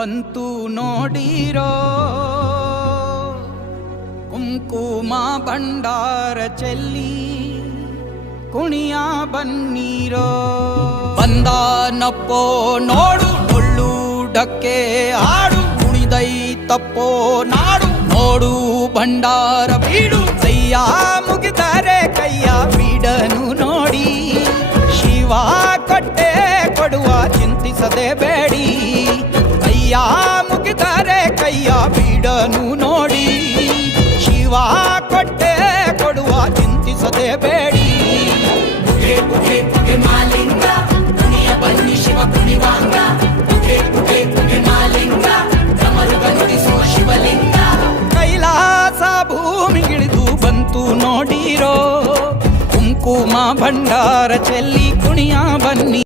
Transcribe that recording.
ಬಂತು ನೋಡಿರೋ ಕುಂಕುಮ ಭಂಡಾರ ಚೆಲ್ಲಿ ಕುಣಿಯ ಬನ್ನೀರೋ ಬಂದಾನಪ್ಪೋ ನೋಡು ಡೊಳ್ಳು ಡಕ್ಕೆ ಆಡು ಕುಣಿದೈತಪ್ಪೋ ನಾಡು ನೋಡು ಭಂಡಾರ ಬೀಡು ಕೈಯ ಮುಗಿದರೆ ಕೈಯ ಬೀಡನು ನೋಡಿ ಶಿವ ಕೊಟ್ಟೆ ಕೊಡುವ ಚಿಂತಿಸದೆ ಬೇಡಿ ಕೈಯ ಮುಗಿದರೆ ಕೈಯ ಬೀಡನು ನೋಡಿ ಶಿವ ಕೊಟ್ಟೆ ಕೊಡುವ ಚಿಂತಿಸದೆ ಬೇಡಿ ಪುಗೆ ಪುಗೆ ಪುಗೆ ಮಾಲಿಂಗ ಕುಣಿಯ ಬನ್ನಿ ಶಿವ ಕುಣಿವಾಂಗ ಪುಗೆ ಪುಗೆ ಪುಗೆ ಮಾಲಿಂಗ ಡಮರುಗ ನುಡಿಸೋ ಶಿವಲಿಂಗ ಕೈಲಾಸ ಭೂಮಿಗಿಳಿದು ಬಂತು ನೋಡಿರೋ ಕುಂಕುಮ ಭಂಡಾರ ಚೆಲ್ಲಿ ಕುಣಿಯ